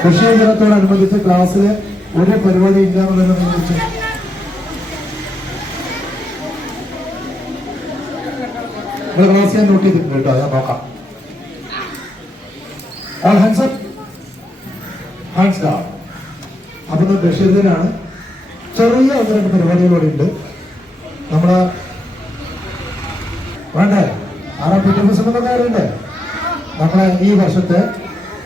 ബഷീർ ദിനത്തോടനുബന്ധിച്ച് ക്ലാസ്സിൽ ഒരു പരിപാടി ഇല്ല എന്നുള്ളത് ചോദിച്ചു. നിങ്ങൾ ക്ലാസ് ഞാൻ നോട്ട് ചെയ്തിട്ടുണ്ട് കേട്ടോ, ഞാൻ നോക്കാം. All hands up, hands down. അപ്പൊ ബഷീർ ദിനാണ്. ചെറിയ ഒന്ന് രണ്ട് പരിപാടികളോടെ ഉണ്ട്. നമ്മള് വേണ്ടേ ആരാ പി ടി പ്രസിഡന്റ് കാര്യമുണ്ട്. നമ്മളെ ഈ വർഷത്തെ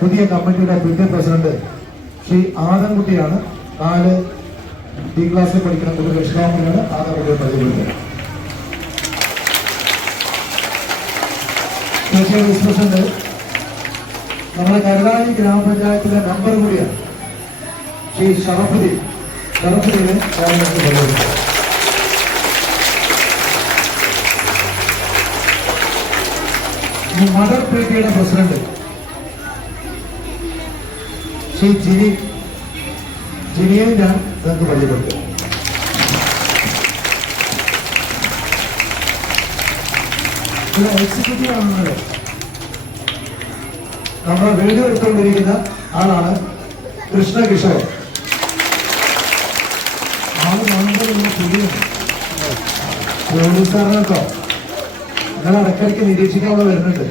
പുതിയ കമ്മിറ്റിയുടെ പി ടി പ്രസിഡന്റ് ശ്രീ ആദംകുട്ടിയാണ്. 4 D ക്ലാസ്സിൽ പഠിക്കുന്ന ഒരു രക്ഷിതാമണിയാണ് ആദംകുട്ടിയെ പരിചയപ്പെടുത്തുന്നത്. വൈസ് പ്രസിഡന്റ് നമ്മുടെ കരുതായി ഗ്രാമപഞ്ചായത്തിലെ മെമ്പർ കൂടിയാണ് ശ്രീ ഷറഫുദ്ദീൻ. ഷറഫുദ്ദീനെ പരിചയപ്പെടുത്തുന്നത്. മദർ പ്രീതിയുടെ പ്രസിഡന്റ് ശ്രീ ജിനിയെ ഞാൻ നിങ്ങൾക്ക് പരിചയപ്പെടുത്തും. എക്സിക്യൂട്ടീവ് ആണെന്നത് നമ്മുടെ വീഡിയോ എടുത്തുകൊണ്ടിരിക്കുന്ന ആളാണ് കൃഷ്ണ കിഷോർ. ആള് കാണുമ്പോൾ പോലീസുകാരനൊക്കെ നിങ്ങൾ ഇടയ്ക്കിടയ്ക്ക് നിരീക്ഷിക്കാനുള്ള വരുന്നുണ്ട്.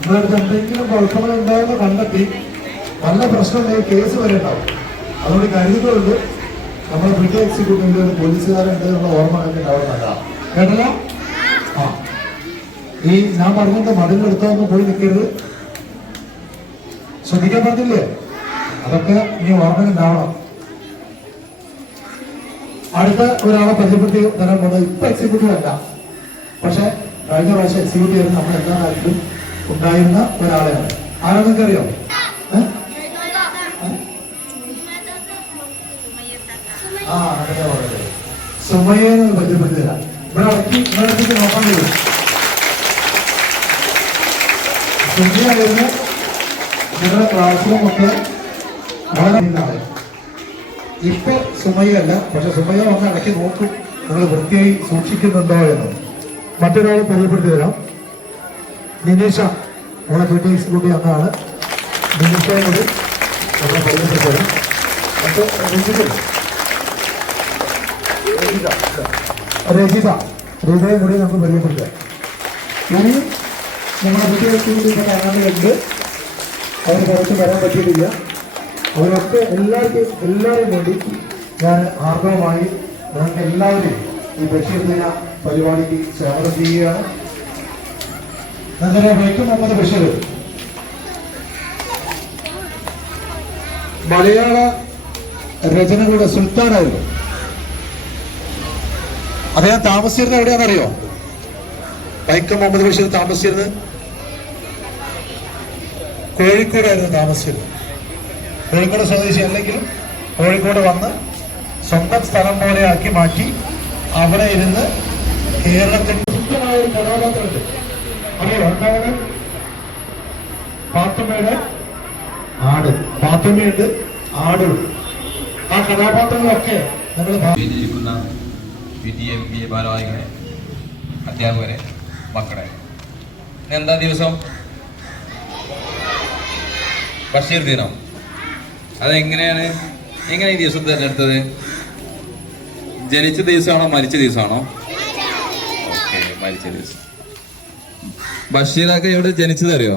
നിങ്ങളടുത്ത് എന്തെങ്കിലും കുഴപ്പങ്ങൾ ഉണ്ടാകുന്ന കണ്ടെത്തി നല്ല പ്രശ്നമുണ്ടെങ്കിൽ കേസ് വരെ ഉണ്ടാവും. അതുകൊണ്ട് കരുതുന്നുണ്ട് നമ്മുടെ ബ്രിട്ടീഷ് എക്സിക്യൂട്ടീവിൽ പോലീസുകാരുണ്ട് എന്നുള്ള ഓർമ്മ ഉണ്ടാവുന്നതല്ല. കേട്ടല്ലോ? ആ, ഈ ഞാൻ പറഞ്ഞിട്ട് മതിലെടുത്തൊന്നും പോയി നിൽക്കരുത്. ശ്രദ്ധിക്കാൻ പറഞ്ഞില്ലേ? അതൊക്കെ ഇനി ഓർമ്മ ഉണ്ടാവണം. അടുത്ത ഒരാളെ പരിചയപ്പെടുത്തി തരാൻ പോകുന്നത് ഇപ്പൊ എക്സിക്യൂട്ടീവ് അല്ല, പക്ഷെ കഴിഞ്ഞ പ്രാവശ്യം എക്സിക്യൂട്ടീവ് ആയിരുന്നു നമ്മൾ എല്ലാ കാര്യത്തിലും ഉണ്ടായിരുന്ന ഒരാളെയാണ്. ആരാണെന്നൊക്കെ അറിയോ? ആ, അങ്ങനെ പറയുന്നത് സുമയെന്ന് പരിചയപ്പെടുത്തി തരാം. ഇവിടെ നോക്കാൻ കഴിയും. സുമയായിരുന്നു നിങ്ങളുടെ ക്ലാസ്സിലുമൊക്കെ വളരെ ആളെ. ഇപ്പൊ സുമയല്ല, പക്ഷെ സുമയ വന്ന് ഇടയ്ക്ക് നോക്കും നിങ്ങൾ വൃത്തിയായി സൂക്ഷിക്കുന്നുണ്ടോ എന്ന്. മറ്റൊരാളെ പരിചയപ്പെടുത്തി തരാം. നിനീഷ, നമ്മളെ പി ടി എക്സിക്യൂട്ടീവ് കൂടി അന്നാണ്. നിനീഷയെ കൂടി നമ്മളെ പരിചയപ്പെടുത്തി തരാം. മറ്റേ രജിതയെ കൂടി നമുക്ക് പരിചയപ്പെടുത്താം. ഇനി നമ്മുടെ പി ടി എക്സിക്യൂട്ടീവ് കൂടി കാണാനുണ്ട്. അവർ പുറത്ത് വരാൻ പറ്റിയിട്ടില്ല. അവരൊക്കെ എല്ലാവരും വേണ്ടി ഞാൻ ആർദ്രമായി നിങ്ങൾക്ക് എല്ലാവരും ഈ ബഷീർ ദിന പരിപാടിക്ക് സ്വാഗതം ചെയ്യുകയാണ്. നമ്മുടെ വൈക്കം മുഹമ്മദ് ബഷീർ മലയാള രചനകളുടെ സുൽത്താനായിരുന്നു. അദ്ദേഹം താമസിച്ചിരുന്നത് എവിടെയാണെന്നറിയോ? വൈക്കം മുഹമ്മദ് ബഷീർ താമസിച്ചിരുന്നത് കോഴിക്കോടായിരുന്നു താമസിച്ചിരുന്നത്. കോഴിക്കോട് സ്വദേശി അല്ലെങ്കിലും കോഴിക്കോട് വന്ന് സ്വന്തം സ്ഥലം പോലെ ആക്കി മാറ്റി അവിടെ ഇരുന്ന് കേരളത്തിൽ കൃത്യമായ ഒരു കഥാപാത്രമുണ്ട്. അറിയോ? എന്താണ്? പാത്തുമ്മയുടെ ആട്. പാത്തുമ്മയുണ്ട്, ആടുണ്ട്. ആ കഥാപാത്രങ്ങളൊക്കെ നമ്മൾ ഭാരവാഹികളെ, അധ്യാപകരെ, മക്കളെ, എന്താ ദിവസം? ബഷീർ ദിനം. അതെങ്ങനെയാണ്, എങ്ങനെ ഈ ദിവസം തിരഞ്ഞെടുത്തത്? ജനിച്ച ദിവസമാണോ മരിച്ച ദിവസമാണോ? ഓക്കെ, മരിച്ച ദിവസം. ബഷീറൊക്കെ എവിടെ ജനിച്ചത് അറിയോ?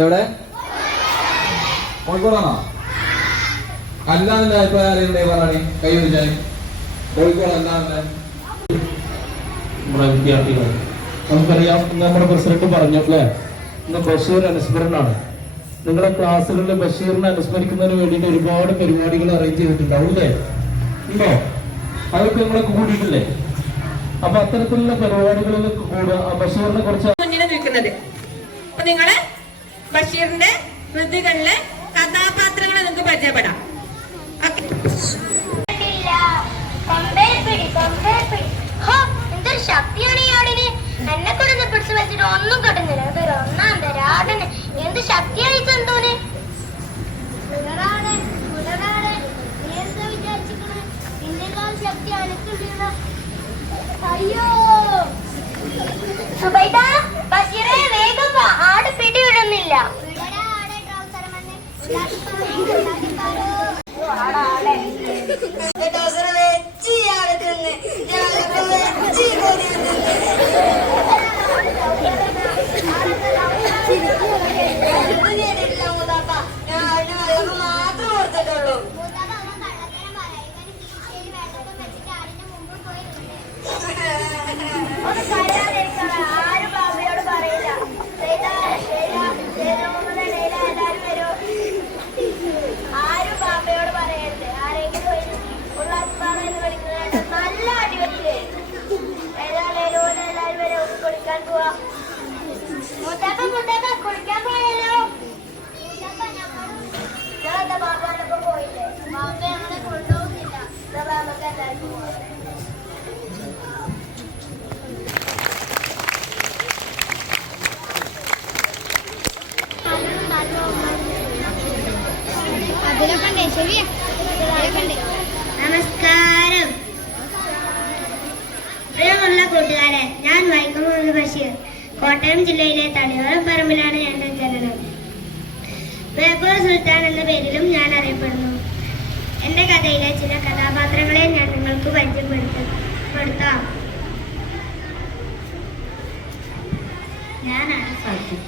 എവിടെ? കോഴിക്കോടാണോ? അല്ലാതെ അഭിപ്രായം ആരെയുടെ പറഞ്ഞാണ് കൈ വിളിച്ചാൽ? കോഴിക്കോട് അല്ലാതെ നമ്മുടെ വിദ്യാർത്ഥികൾ നമുക്കറിയാം. നമ്മുടെ പ്രസിഡന്റ് പറഞ്ഞു അല്ലേ, ഇന്ന് ബഷീർ അനുസ്മരണമാണ്. നിങ്ങളുടെ ക്ലാസ്സുകളിൽ ബഷീറിനെ അനുസ്മരിക്കുന്നതിന് വേണ്ടിയിട്ട് ഒരുപാട് പരിപാടികൾ അറേഞ്ച് ചെയ്തിട്ടുണ്ടാവും അല്ലേ? ഉണ്ടോ? അതൊക്കെ നിങ്ങളൊക്കെ കൂടിയിട്ടില്ലേ? അപ്പൊ അത്തരത്തിലുള്ള പരിപാടികളിലൊക്കെ കൂടുക ബഷീറിനെ കുറിച്ച് മുന്നിൽ നിൽക്കുന്നത്. അപ്പൊ നിങ്ങള് ബഷീറിന്റെ കൃതികളിലെ കഥാപാത്രങ്ങളെ നിങ്ങൾക്ക് പരിചയപ്പെടാം. എന്തൊരു ശക്തിയാണ് ഈ ആടിന്. എന്നെ കൊടുന്ന് പിടിച്ചു വെച്ചിട്ട് ഒന്നും കിട്ടുന്നില്ല. അതൊരു ഒന്നാം തരാടന്. എന്ത് ശക്തിയായി ചെന്തോന്. നീ എന്താ വിചാരിച്ചിരിക്കണേ? നിന്നേക്കാൾ ശക്തി അനക്കുള്ള. അയ്യോ സുബൈദ, ബഷീറെ വേഗം വാ, ആട് പിടിവിടുന്നില്ല. മാത്രം ഓർത്തിട്ടുള്ളൂ. ആരും ബാബയോട് പറയില്ല. ആരും ബാബയോട് പറയരുത്. ആരെങ്കിലും എന്ന് വിളിക്കുന്നത് നല്ല അടിപൊളിയില്ലേ. ഏതായാലും എല്ലാവരും വരെ ഒന്ന് കുളിക്കാൻ പോവാ. മുത്തപ്പ കുളിക്കാൻ പോയാലോ? ഞങ്ങളെന്താ ബാബയോടൊപ്പം പോയില്ലേ? ബാബ ഞങ്ങളെ കൊണ്ടുപോകുന്നില്ല. ബാബക്ക് എല്ലാവർക്കും പോവാം. നമസ്കാരം പ്രിയമുള്ള കൂട്ടുകാരെ, ഞാൻ വൈക്കം മുഹമ്മദ് ബഷീർ. കോട്ടയം ജില്ലയിലെ തളിയോളം പറമ്പിലാണ് എന്റെ ജനനം. ബേപ്പൂർ സുൽത്താൻ എന്ന പേരിലും ഞാൻ അറിയപ്പെടുന്നു. എന്റെ കഥയിലെ ചില കഥാപാത്രങ്ങളെ ഞാൻ നിങ്ങൾക്ക് പരിചയപ്പെടുത്താം. ഞാനാണ് ഫാത്തിമ.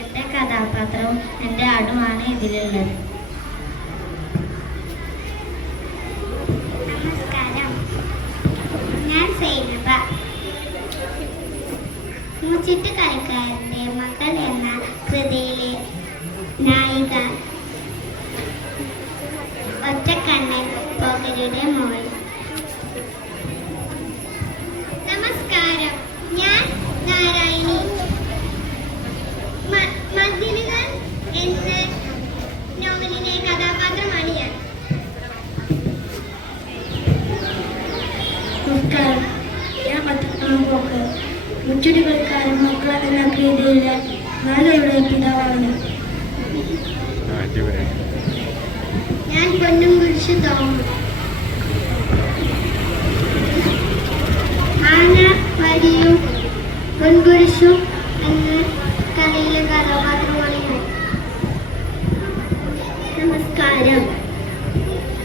എന്റെ കഥാപാത്രവും എന്റെ ആടുമാണ് ഇതിലുള്ളത്. നമസ്കാരം, ഞാൻ സൈനബ. മൂച്ചിട്ട് കളിക്കാരന്റെ മക്കൾ എന്ന കൃതിയിലെ നായിക, ഒറ്റക്കണ്ണൻ പോകരിയുടെ മോൾ. നമസ്കാരം, ഞാൻ നാരായണി. മതിലുകൾ എന്ന നോവലിലെ കഥാപാത്രമാണ് ഞാൻ. നമസ്കാരം, ഞാൻ പോക്ക് മുച്ചടി കളിക്കാരൻ മക്കൾ എന്ന കൃതിയിലെ നായകയുടെ പിതാവാണ്. ഞാൻ പൊന്നും കുരിശു തോന്നും. ആന വരിയും പൊൻകുരിശും എന്ന കഥയിലെ കഥാപാത്രമാണ് ഞാൻ. നമസ്കാരം,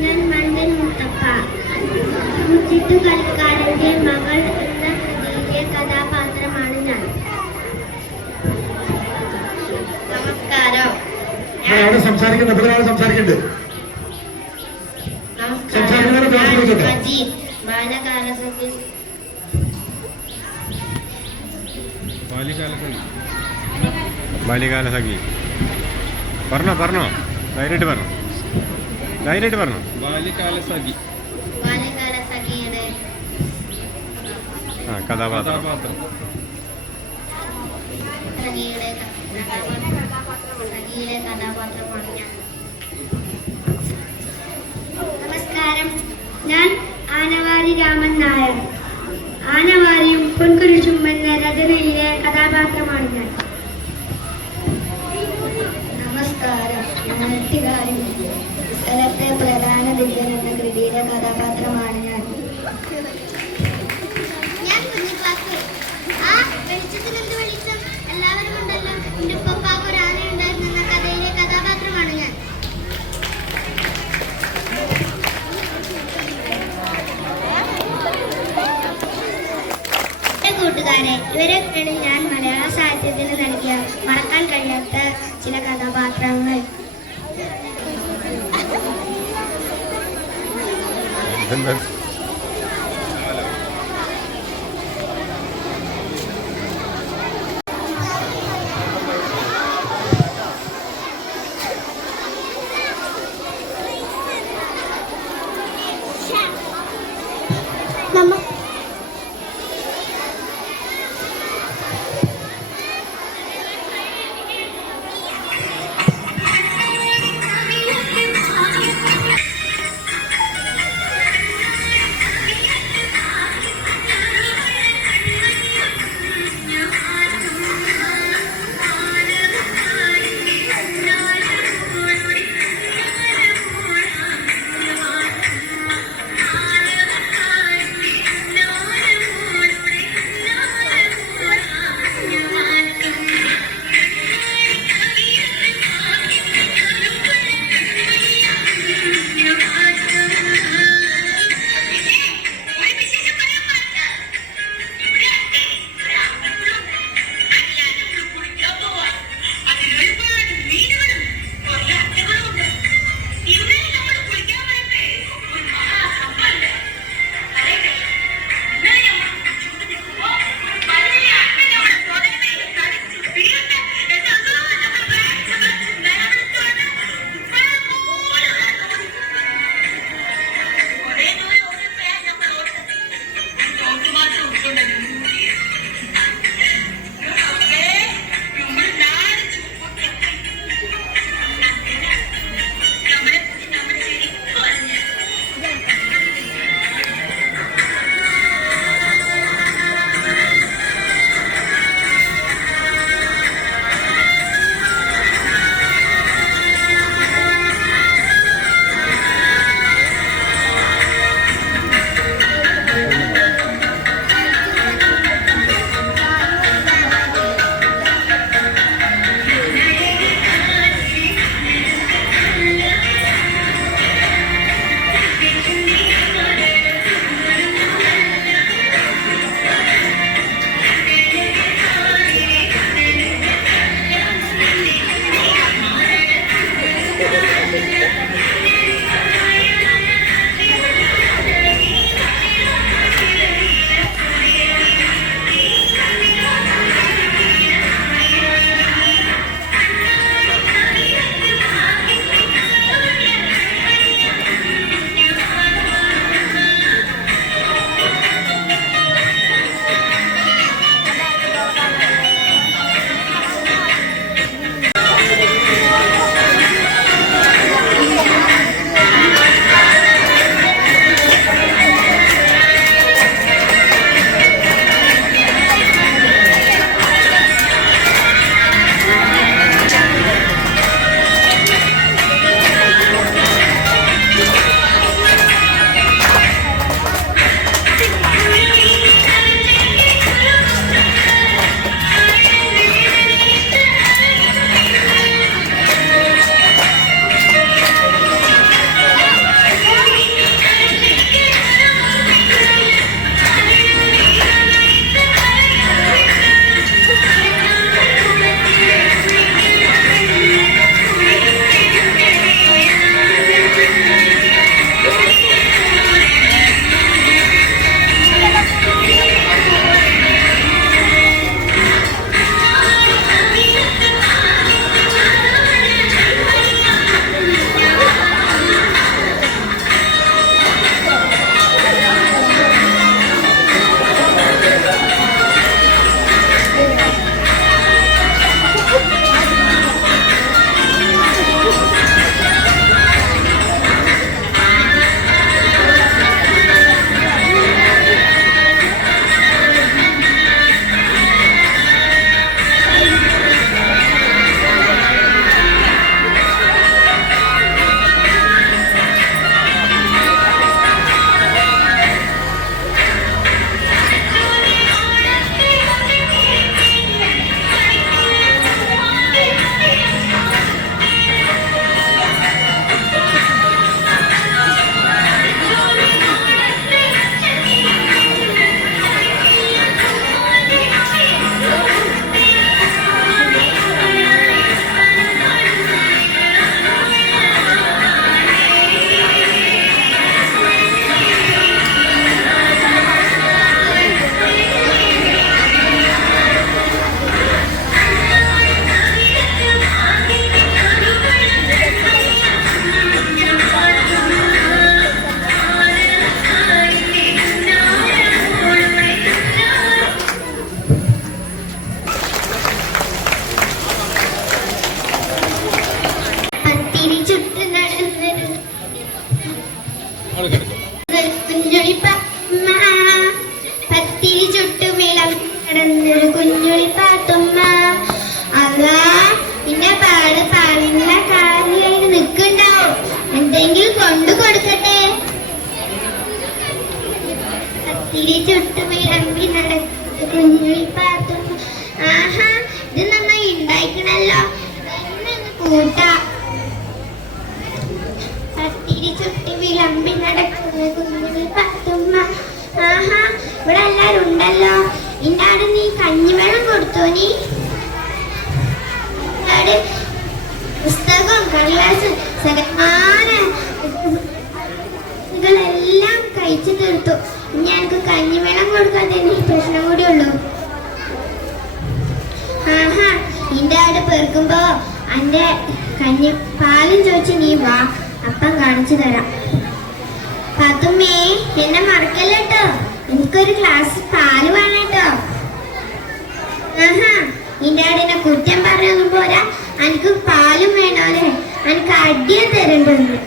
ഞാൻ മണ്ടൻ മുത്തപ്പ. മുച്ചിട്ടു കളിക്കാരന്റെ മകൾ എന്ന കഥയിലെ കഥാപാത്രമാണ് ഞാൻ. നമസ്കാരം, സംസാരിക്കണ്ടേ? ബാല്യകാലസഖി പറഞ്ഞോ ധൈര്യമായിട്ട് പറഞ്ഞോ. ബാല്യകാലസഖി കഥാപാത്രം. നമസ്കാരം, ഞാൻ ആനവാരി രാമൻ നായർ. ആനവാരിയും പൊൻകുരിശും എന്ന രചനയിലെ കഥാപാത്രമാണ് ഞാൻ. നമസ്കാരം, ഞാൻ എട്ടുകാരൻ. സ്ഥലത്തെ പ്രധാന ദിവ്യൻ എന്ന കൃതിയിലെ കഥാപാത്രമാണ് ഞാൻ. എല്ലാവരും ഉണ്ടല്ലോ, എന്റെ ഉപ്പാക്ക് ഒരു ആന ഉണ്ടായിരുന്നു എന്ന കഥയിലെ കഥാപാത്രമാണ് ഞാൻ. കൂട്ടുകാരെ, ഇവരൊക്കെയാണ് ഞാൻ മലയാള സാഹിത്യത്തിന് നൽകിയ മറക്കാൻ കഴിയാത്ത ചില കഥാപാത്രങ്ങൾ. പത്തിരി ചുട്ട് വിളമ്പി നടക്കുന്ന കുഞ്ഞുളി പാത്തുമ്മ. ആഹാ, ഇത് നന്നായി ഉണ്ടായിക്കണല്ലോ. കൂട്ടാ. പത്തിരി ചുട്ട് വിളമ്പി നടക്കുന്ന കുഞ്ഞുളി പാത്തുമ്മ. ആഹാ, ഇവിടെ എല്ലാരും ഉണ്ടല്ലോ. ഇന്നാട് നീ കഞ്ഞിവെള്ളം കൊടുത്തോ? നീ പുസ്തകവും കടലാസും ഇതെല്ലാം കഴിച്ചു തീർത്തു. ഇനി എനിക്ക് കഞ്ഞിവെള്ളം കൊടുക്കാതെ പ്രശ്നം കൂടി ഉള്ളൂ. ആഹാ, നിന്റെ ആട് പെറുക്കുമ്പോ എന്റെ പാലും ചോദിച്ച് നീ വാ, അപ്പം കാണിച്ചു തരാം. പാത്തുമ്മേ, എന്നെ മറക്കല്ലോ. എനിക്കൊരു ഗ്ലാസ് പാല് വേണട്ടോ. ആഹാ, നിന്റെ ആടിനെ കുറ്റം പറഞ്ഞൊന്നും പോരാ, എനിക്ക് പാലും വേണോല്ലേ, എനിക്ക് അടിയെ തരണ്ടുണ്ട്.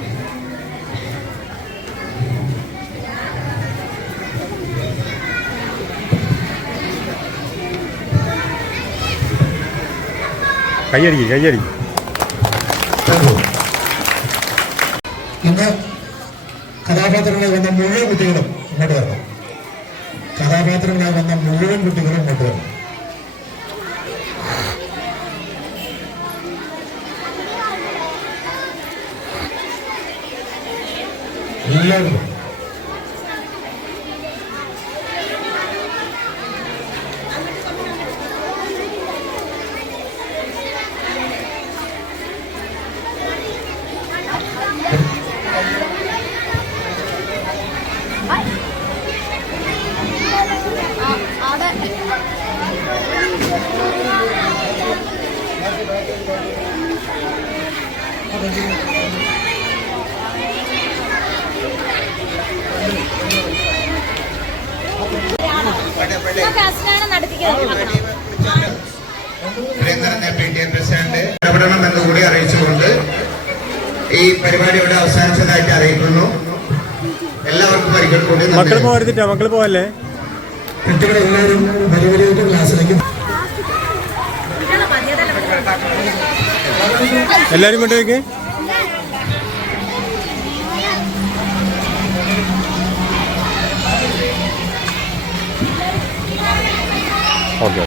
കയ്യടി. ഇന്ന് കഥാപാത്രങ്ങളായി വന്ന മുഴുവൻ കുട്ടികളും ഇങ്ങോട്ട് വരണം. കഥാപാത്രങ്ങളായി വന്ന മുഴുവൻ കുട്ടികളും ഇങ്ങോട്ട് വരണം. എല്ലാവരും പ്രസിഡന്റ് ഇടപെടണം എന്നുകൂടി അറിയിച്ചുകൊണ്ട് ഈ പരിപാടി ഇവിടെ അവസാനിച്ചതായിട്ട് അറിയിക്കുന്നു. എല്ലാവർക്കും ഒരിക്കൽ കൂടി മക്കൾ പോരുത്തിട്ടോ, മക്കൾ പോവല്ലേ. കുട്ടികളെല്ലാവരും വലിയ ക്ലാസ്സിലേക്ക് എല്ലാവരും കൊണ്ടുപോയിക്കേ. ഓക്കെ.